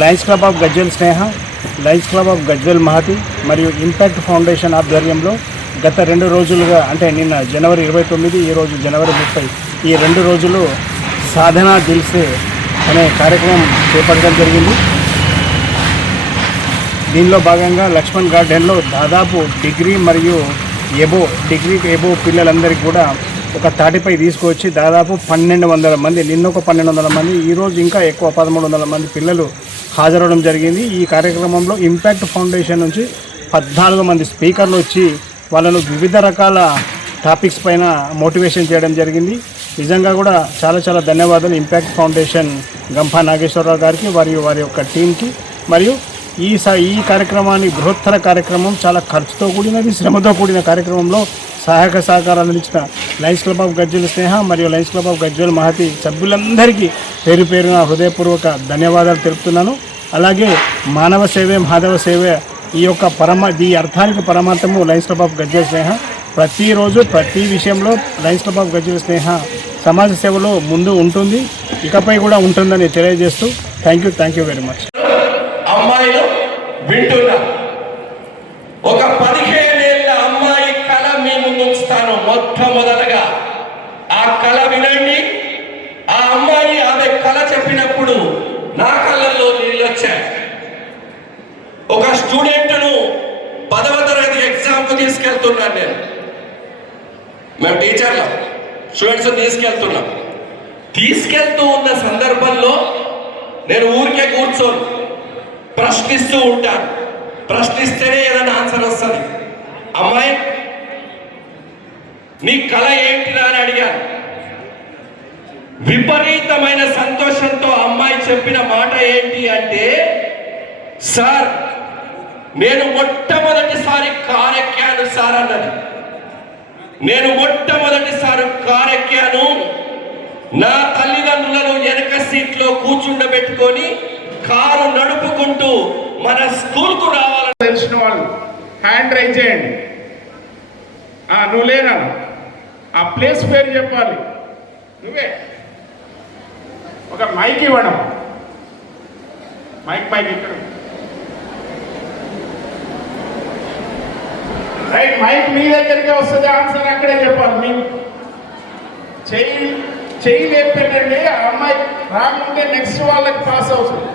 Lions Club of Gajwel Sneha Lions Club of Gajwel Mahathi మరియు impact foundation ఆధ్వర్యంలో గత రెండు రోజులుగా అంటే నిన్న జనవరి ఇరవై తొమ్మిది ఈరోజు జనవరి ముప్పై ఈ రెండు రోజులు సాధన దిల్సే అనే కార్యక్రమం చేపట్టడం జరిగింది. దీనిలో భాగంగా లక్ష్మణ్ గార్డెన్లో దాదాపు డిగ్రీ మరియు ఎబో డిగ్రీ ఎబో పిల్లలందరికీ కూడా ఒక తాటిపై తీసుకువచ్చి దాదాపు పన్నెండు వందల మంది నిన్న ఒక పన్నెండు వందల మంది ఈరోజు ఇంకా ఎక్కువ పదమూడు వందల మంది పిల్లలు హాజరవడం జరిగింది. ఈ కార్యక్రమంలో ఇంపాక్ట్ ఫౌండేషన్ నుంచి పద్నాలుగు మంది స్పీకర్లు వచ్చి వాళ్ళను వివిధ రకాల టాపిక్స్ పైన మోటివేషన్ చేయడం జరిగింది. నిజంగా కూడా చాలా చాలా ధన్యవాదాలు ఇంపాక్ట్ ఫౌండేషన్ గంపా నాగేశ్వరరావు గారికి మరియు వారి యొక్క టీంకి. మరియు ఈ స ఈ కార్యక్రమాన్ని బృహత్తర కార్యక్రమం చాలా ఖర్చుతో కూడినది శ్రమతో కూడిన కార్యక్రమంలో సహాయక సహకారాలు అందించిన Lions Club of Gajwel Sneha మరియు Lions Club of Gajwel Mahathi సభ్యులందరికీ పేరు పేరున హృదయపూర్వక ధన్యవాదాలు తెలుపుతున్నాను. అలాగే మానవ సేవే మాధవ సేవే ఈ యొక్క పరమ ఈ అర్థానికి పరమార్థము Lions Club of Gajwel Sneha. ప్రతిరోజు ప్రతి విషయంలో Lions Club of Gajwel Sneha సమాజ సేవలో ముందు ఉంటుంది ఇకపై కూడా ఉంటుందని తెలియజేస్తూ thank you thank you very much. అమ్మాయిలు వింటున్నా. ఒక పదిహేనేళ్ళ అమ్మాయి కళ మీ ముందు ఉంచుతాను మొట్టమొదటి ఆ కళ వినండి ఆ అమ్మాయి ఆమె కళ చెప్పినప్పుడు నా కళ్ళల్లో నీళ్ళు వచ్చాయి. ఒక స్టూడెంట్ను పదవ తరగతి ఎగ్జామ్కు తీసుకెళ్తున్నాను నేను. మేము టీచర్లు స్టూడెంట్స్ తీసుకెళ్తున్నాం. తీసుకెళ్తూ ఉన్న సందర్భంలో నేను ఊరికే కూర్చోను ప్రశ్నిస్తూ ఉంటాను. ప్రశ్నిస్తేనే ఏదైనా ఆన్సర్ వస్తుంది. అమ్మాయి నీ కళ ఏంటిరా అని అడిగాను. విపరీతమైన సంతోషంతో అమ్మాయి చెప్పిన మాట ఏంటి అంటే సార్ నేను మొట్టమొదటిసారి కారెక్కాను సార్ అన్నది. నేను మొట్టమొదటిసారి కారెక్కాను. నా తల్లిదండ్రులను వెనక సీట్లో కూర్చుండబెట్టుకొని కారు నడుపుకుంటూ మన స్కూల్కు రావాలని తెలిసిన వాళ్ళు హ్యాండ్ రైజ్ చేయండి. నువ్వు లేనా ఆ ప్లేస్ పేరు చెప్పాలి. నువ్వే. ఒక మైక్ ఇవ్వడం. మైక్ మైక్ ఇక్కడ. రైట్ మైక్ మీ దగ్గరికే వస్తుంది ఆన్సర్ అక్కడే చెప్పాలి. మీ చెయ్యి చెయ్యి లేపెట్టండి ఆ అమ్మాయి రాకుంటే నెక్స్ట్ వాళ్ళకి పాస్ అవుతుంది.